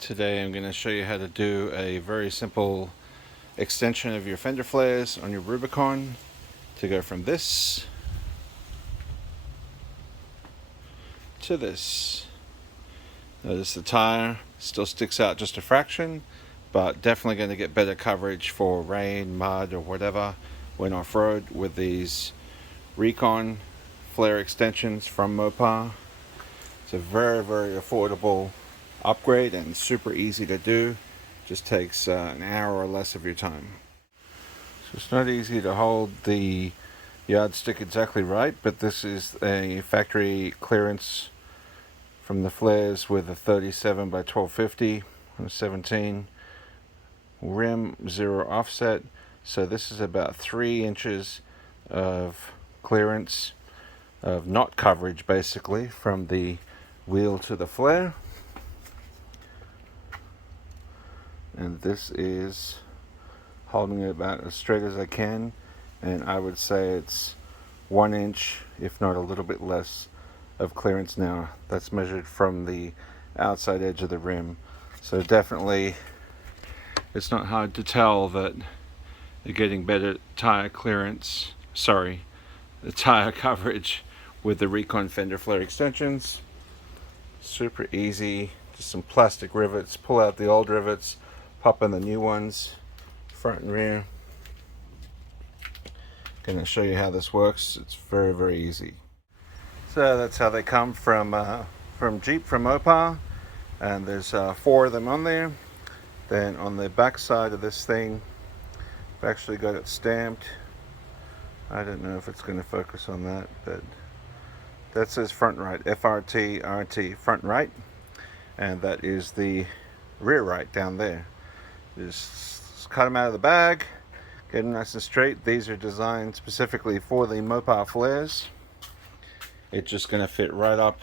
Today I'm going to show you how to do a very simple extension of your fender flares on your Rubicon to go from this to this. Notice the tire still sticks out just a fraction, but definitely going to get better coverage for rain, mud or whatever when off-road with these Recon flare extensions from Mopar. It's a very affordable upgrade and super easy to do. Just takes an hour or less of your time. So it's not easy to hold the yardstick exactly right, but this is a factory clearance from the flares with a 37 by 1250 and a 17 rim, 0 offset. So this is about 3 inches of clearance of knot coverage basically from the wheel to the flare. And this is holding it about as straight as I can, and I would say it's 1 inch, if not a little bit less, of clearance now. That's measured from the outside edge of the rim. So definitely it's not hard to tell that you're getting better tire clearance, the tire coverage with the Recon fender flare extensions. Super easy, just some plastic rivets, pull out the old rivets, pop in the new ones, front and rear. Gonna show you how this works. It's very easy. So that's how they come from Jeep, from Mopar, and there's 4 of them on there. Then on the back side of this thing, I've actually got it stamped. I don't know if it's going to focus on that, but that says front right, FRT RT, front right, and that is the rear right down there. Just cut them out of the bag, get them nice and straight. These are designed specifically for the Mopar flares. It's just going to fit right up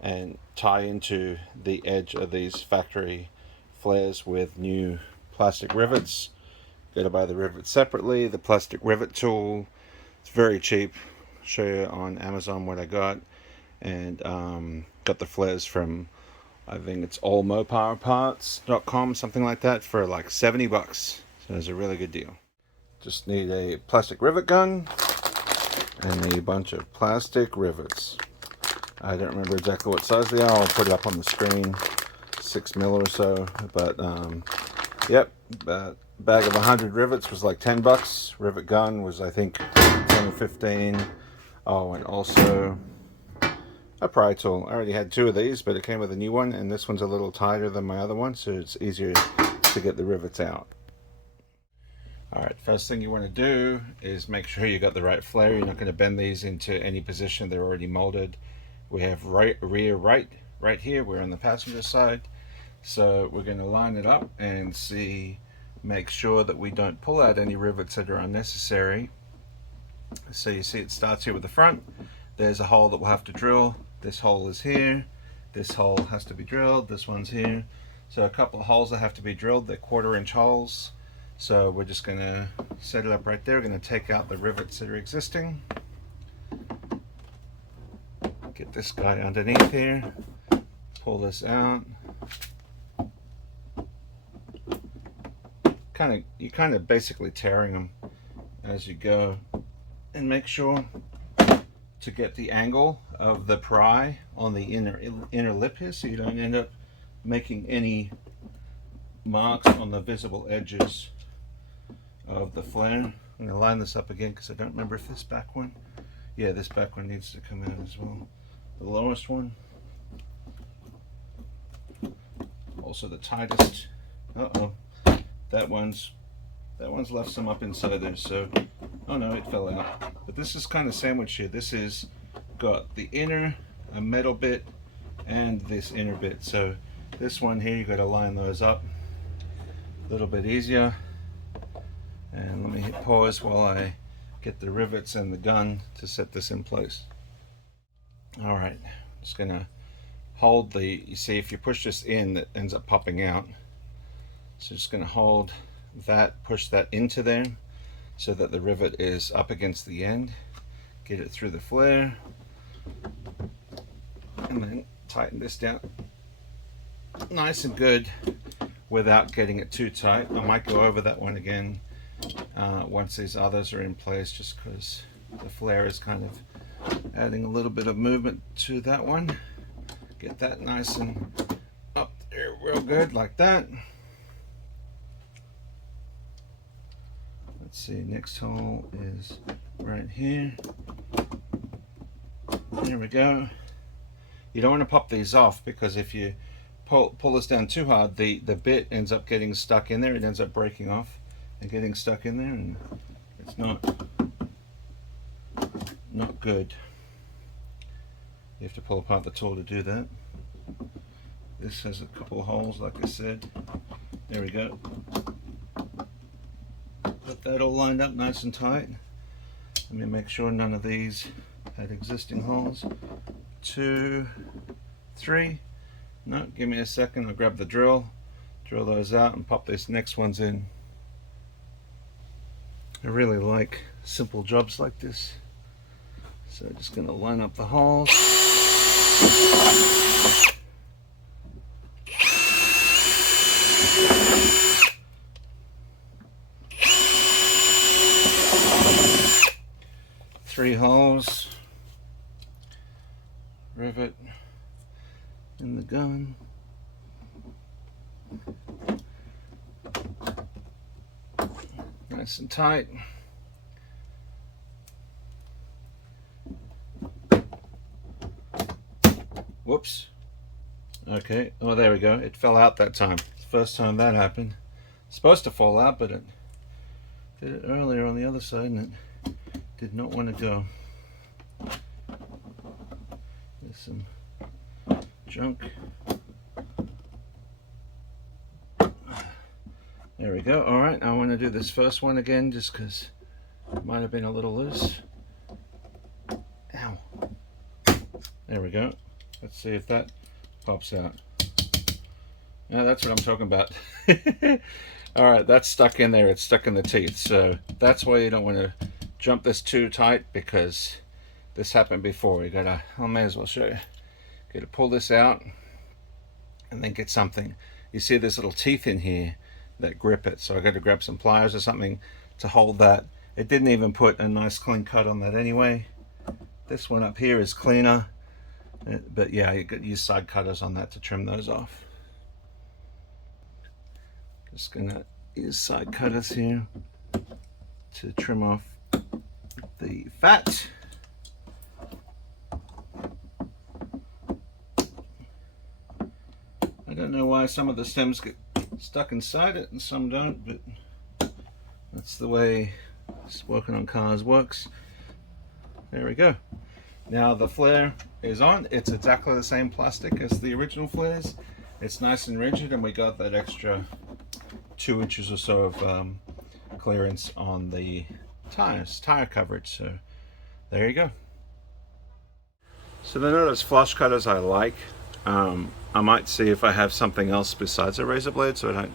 and tie into the edge of these factory flares with new plastic rivets. Got to buy the rivets separately. The plastic rivet tool, it's very cheap. I'll show you on Amazon what I got. And got the flares from, I think it's allmoparparts.com, something like that, for like 70 bucks. So it's a really good deal. Just need a plastic rivet gun and a bunch of plastic rivets. I don't remember exactly what size they are. I'll put it up on the screen, 6 mil or so. But yep, a bag of 100 rivets was like 10 bucks. Rivet gun was, I think, 10 or 15. Oh, and also a pry tool. I already had 2 of these, but it came with a new one, and this one's a little tighter than my other one, so it's easier to get the rivets out. Alright, first thing you want to do is make sure you got the right flare. You're not going to bend these into any position. They're already molded. We have rear right here. We're on the passenger side. So we're going to line it up and make sure that we don't pull out any rivets that are unnecessary. So you see it starts here with the front. There's a hole that we'll have to drill. This hole is here. This hole has to be drilled. This one's here. So a couple of holes that have to be drilled. They're 1/4 inch holes. So we're just going to set it up right there. We're going to take out the rivets that are existing. Get this guy underneath here. Pull this out. You're kind of basically tearing them as you go. And make sure to get the angle of the pry on the inner lip here, so you don't end up making any marks on the visible edges of the flare. I'm going to line this up again because I don't remember if this back one, yeah, this back one needs to come out as well. The lowest one, also the tightest. That one's left some up inside there, so oh no, it fell out. But this is kind of sandwiched here. This is got the inner, a metal bit, and this inner bit. So this one here, you got to line those up a little bit easier. And let me hit pause while I get the rivets and the gun to set this in place. All right, just gonna hold you see if you push this in, that ends up popping out. So just gonna hold that, push that into there so that the rivet is up against the end. Get it through the flare, and then tighten this down nice and good without getting it too tight. I might go over that one again once these others are in place, just because the flare is kind of adding a little bit of movement to that one. Get that nice and up there real good like that. Let's see, next hole is right here. There we go. You don't want to pop these off, because if you pull this down too hard, the bit ends up getting stuck in there. It ends up breaking off and getting stuck in there, and it's not good. You have to pull apart the tool to do that. This has a couple of holes, like I said. There we go. Got that all lined up nice and tight. Let me make sure none of these had existing holes. 2, 3. No, give me a second. I'll grab the drill those out and pop these next ones in. I really like simple jobs like this. So just going to line up the holes. 3 holes. Rivet in the gun. Nice and tight. Whoops. Okay, oh there we go. It fell out that time. First time that happened. It's supposed to fall out, but it did it earlier on the other side and it did not want to go. There's some junk. There we go. All right, I want to do this first one again just because it might have been a little loose. Ow. There we go. Let's see if that pops out. Now that's what I'm talking about. All right, that's stuck in there. It's stuck in the teeth. So that's why you don't want to jump this too tight, because this happened before. You gotta, I may as well show you. Gotta pull this out and then get something. You see there's little teeth in here that grip it. So I got to grab some pliers or something to hold that. It didn't even put a nice clean cut on that anyway. This one up here is cleaner. But yeah, you could use side cutters on that to trim those off. Just gonna use side cutters here to trim off the fat. I don't know why some of the stems get stuck inside it and some don't, but that's the way working on cars works. There we go. Now the flare is on. It's exactly the same plastic as the original flares. It's nice and rigid, and we got that extra 2 inches or so of clearance on the tire coverage. So there you go. So they're not as flush cut as I like. I might see if I have something else besides a razor blade so I don't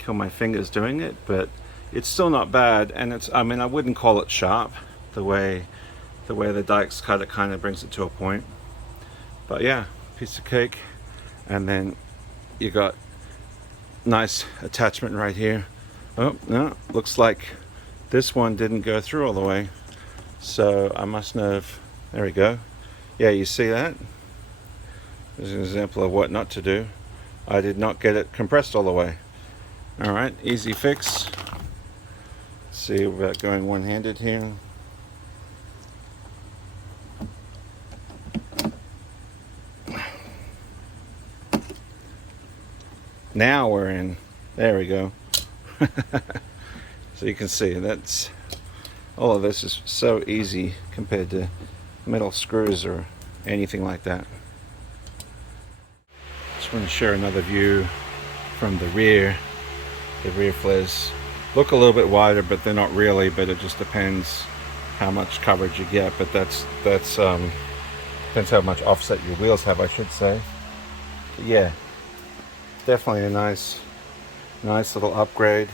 kill my fingers doing it, but it's still not bad. And it's, I mean, I wouldn't call it sharp. The way the Dykes cut it kind of brings it to a point. But yeah, piece of cake. And then you got nice attachment right here. Oh no, looks like this one didn't go through all the way, so I must have, there we go. Yeah, you see that? There's an example of what not to do. I did not get it compressed all the way. All right, easy fix. Let's see about going one-handed here. Now we're in. There we go. So you can see that's, all of this is so easy compared to metal screws or anything like that. Just want to share another view from the rear. The rear flares look a little bit wider, but they're not really, but it just depends how much coverage you get. But that's depends how much offset your wheels have, I should say. But yeah, definitely a nice little upgrade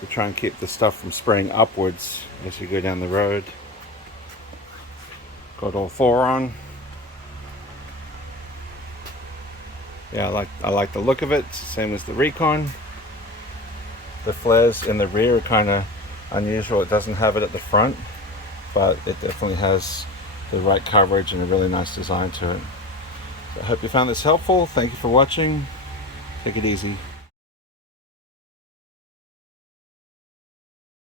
to try and keep the stuff from spraying upwards as you go down the road. Got all 4 on. Yeah, I like the look of it. Same as the Recon. The flares in the rear are kind of unusual. It doesn't have it at the front, but it definitely has the right coverage and a really nice design to it. So I hope you found this helpful. Thank you for watching. Take it easy.